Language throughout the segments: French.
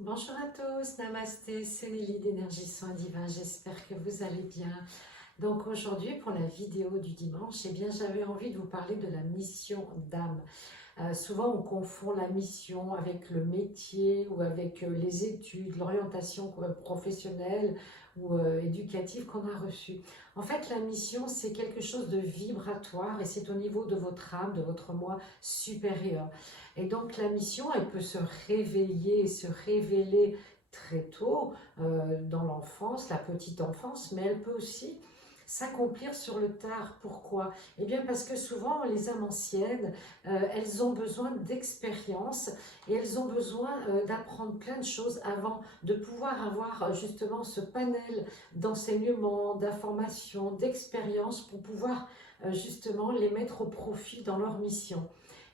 Bonjour à tous, Namasté, c'est Nelly d'Énergie Soins Divins, j'espère que vous allez bien. Donc aujourd'hui pour la vidéo du dimanche, j'avais envie de vous parler de la mission d'âme. Souvent on confond la mission avec le métier ou avec les études, l'orientation professionnelle ou éducative qu'on a reçue. En fait la mission c'est quelque chose de vibratoire et c'est au niveau de votre âme, de votre moi supérieur. Et donc la mission elle peut se réveiller, se révéler très tôt dans l'enfance, la petite enfance, mais elle peut aussi s'accomplir sur le tard. Pourquoi? Eh bien parce que souvent les âmes anciennes, elles ont besoin d'expérience et elles ont besoin d'apprendre plein de choses avant de pouvoir avoir justement ce panel d'enseignement, d'information, d'expérience pour pouvoir justement les mettre au profit dans leur mission.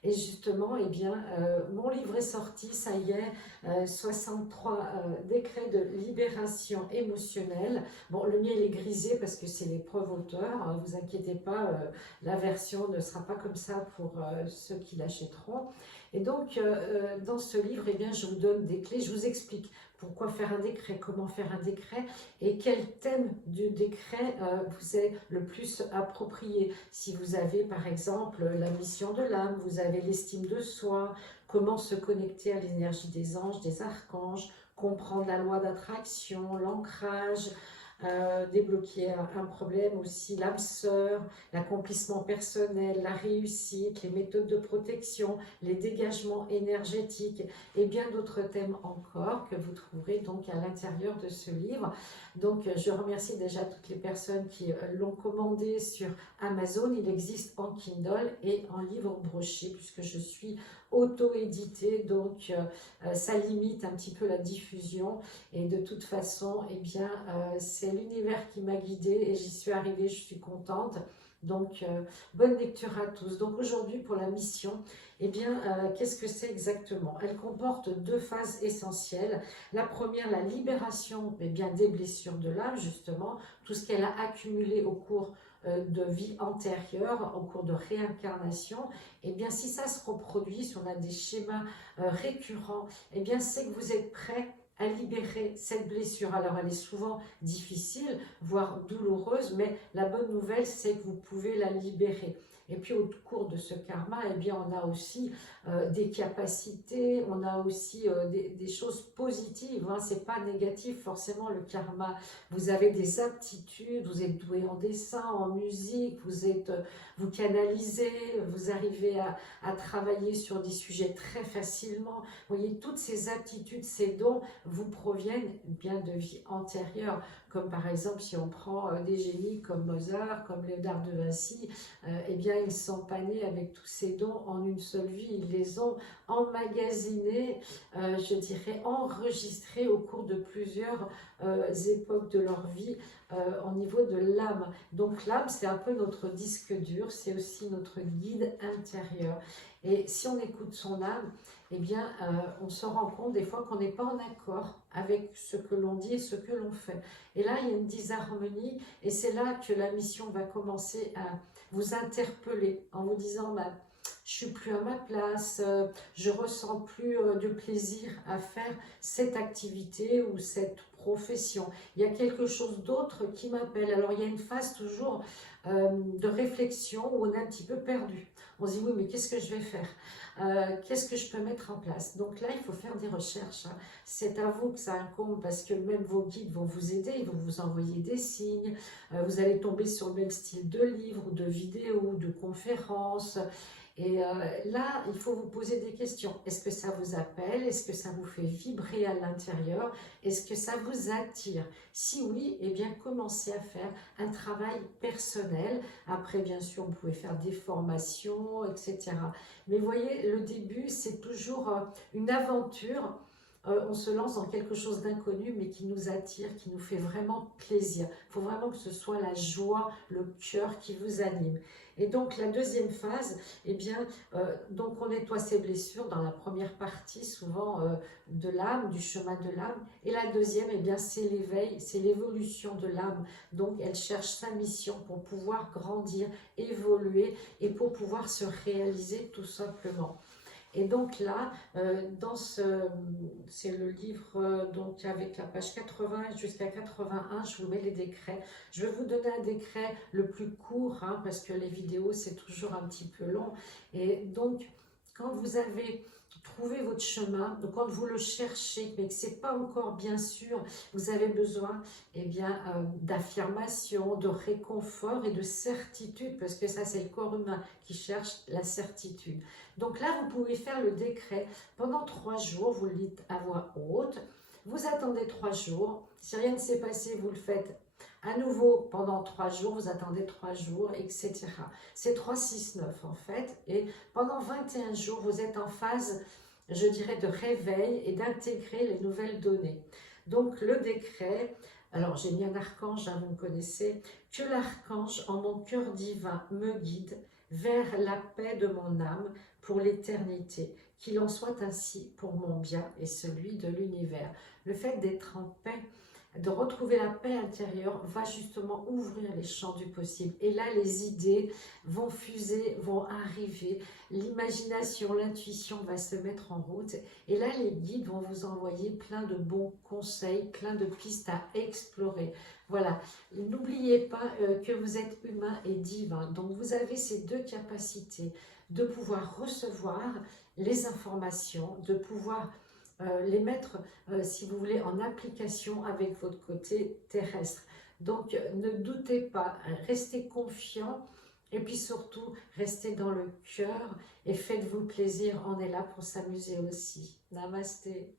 Et justement, mon livre est sorti, ça y est, 63 décrets de libération émotionnelle. Bon, le mien il est grisé parce que c'est l'épreuve auteur, hein, vous inquiétez pas, la version ne sera pas comme ça pour ceux qui l'achèteront. Et donc, dans ce livre, je vous donne des clés, je vous explique pourquoi faire un décret, comment faire un décret et quel thème du décret vous est le plus approprié. Si vous avez par exemple la mission de l'âme, vous avez l'estime de soi, comment se connecter à l'énergie des anges, des archanges, comprendre la loi d'attraction, l'ancrage, débloquer un problème aussi, l'âme sœur, l'accomplissement personnel, la réussite, les méthodes de protection, les dégagements énergétiques et bien d'autres thèmes encore que vous trouverez donc à l'intérieur de ce livre. Donc je remercie déjà toutes les personnes qui l'ont commandé sur Amazon. Il existe en Kindle et en livre broché puisque je suis auto-édité, donc ça limite un petit peu la diffusion et de toute façon c'est l'univers qui m'a guidée et j'y suis arrivée, je suis contente. Donc bonne lecture à tous. Donc aujourd'hui pour la mission, qu'est-ce que c'est exactement? Elle comporte deux phases essentielles. La première, la libération des blessures de l'âme, justement, tout ce qu'elle a accumulé au cours de vie antérieure, au cours de réincarnation. Si ça se reproduit, si on a des schémas récurrents, c'est que vous êtes prêt à libérer cette blessure. Alors elle est souvent difficile, voire douloureuse, mais la bonne nouvelle c'est que vous pouvez la libérer. Et puis au cours de ce karma, on a aussi des capacités, on a aussi des choses positives, hein. C'est pas négatif forcément le karma. Vous avez des aptitudes, vous êtes doué en dessin, en musique, vous canalisez, vous arrivez à travailler sur des sujets très facilement. Vous voyez, toutes ces aptitudes, ces dons vous proviennent bien de vie antérieure, comme par exemple si on prend des génies comme Mozart, comme Léonard de Vinci, ils sont pas nés avec tous ces dons en une seule vie, ils les ont emmagasinés, je dirais enregistrés au cours de plusieurs époques de leur vie au niveau de l'âme. Donc l'âme c'est un peu notre disque dur, c'est aussi notre guide intérieur. Et si on écoute son âme, on se rend compte des fois qu'on n'est pas en accord avec ce que l'on dit et ce que l'on fait. Et là, il y a une disharmonie et c'est là que la mission va commencer à vous interpeller en vous disant je suis plus à ma place, je ressens plus de plaisir à faire cette activité ou cette profession. Il y a quelque chose d'autre qui m'appelle. Alors il y a une phase toujours de réflexion où on est un petit peu perdu. On se dit oui mais qu'est-ce que je vais faire? Qu'est-ce que je peux mettre en place? Donc là, il faut faire des recherches, hein. C'est à vous que ça incombe parce que même vos guides vont vous aider, ils vont vous envoyer des signes. Vous allez tomber sur le même style de livres, de vidéos, de conférences. Et là, il faut vous poser des questions. Est-ce que ça vous appelle? Est-ce que ça vous fait vibrer à l'intérieur? Est-ce que ça vous attire? Si oui, commencez à faire un travail personnel. Après, bien sûr, vous pouvez faire des formations, etc. Mais vous voyez, le début, c'est toujours une aventure. On se lance dans quelque chose d'inconnu, mais qui nous attire, qui nous fait vraiment plaisir. Il faut vraiment que ce soit la joie, le cœur qui vous anime. Et donc, la deuxième phase, donc on nettoie ses blessures dans la première partie, souvent de l'âme, du chemin de l'âme. Et la deuxième, c'est l'éveil, c'est l'évolution de l'âme. Donc, elle cherche sa mission pour pouvoir grandir, évoluer et pour pouvoir se réaliser tout simplement. Et donc là, c'est le livre donc avec la page 80 jusqu'à 81, je vous mets les décrets. Je vais vous donner un décret le plus court, hein, parce que les vidéos c'est toujours un petit peu long. Et donc, quand vous avez trouvé votre chemin, donc quand vous le cherchez, mais que ce n'est pas encore bien sûr, vous avez besoin d'affirmation, de réconfort et de certitude, parce que ça c'est le corps humain qui cherche la certitude. Donc là, vous pouvez faire le décret pendant 3 jours, vous le dites à voix haute, vous attendez 3 jours, si rien ne s'est passé, vous le faites à nouveau pendant 3 jours, vous attendez 3 jours, etc. C'est 3, 6, 9 en fait, et pendant 21 jours, vous êtes en phase, je dirais, de réveil et d'intégrer les nouvelles données. Donc le décret, alors j'ai mis un archange, hein, vous me connaissez, que l'archange en mon cœur divin me guide vers la paix de mon âme pour l'éternité, qu'il en soit ainsi pour mon bien et celui de l'univers. Le fait d'être en paix, de retrouver la paix intérieure va justement ouvrir les champs du possible. Et là, les idées vont fuser, vont arriver, l'imagination, l'intuition va se mettre en route. Et là, les guides vont vous envoyer plein de bons conseils, plein de pistes à explorer. Voilà, n'oubliez pas que vous êtes humain et divin. Donc, vous avez ces deux capacités de pouvoir recevoir les informations, de pouvoir les mettre, si vous voulez, en application avec votre côté terrestre. Donc, ne doutez pas, restez confiant et puis surtout, restez dans le cœur et faites-vous plaisir. On est là pour s'amuser aussi. Namasté.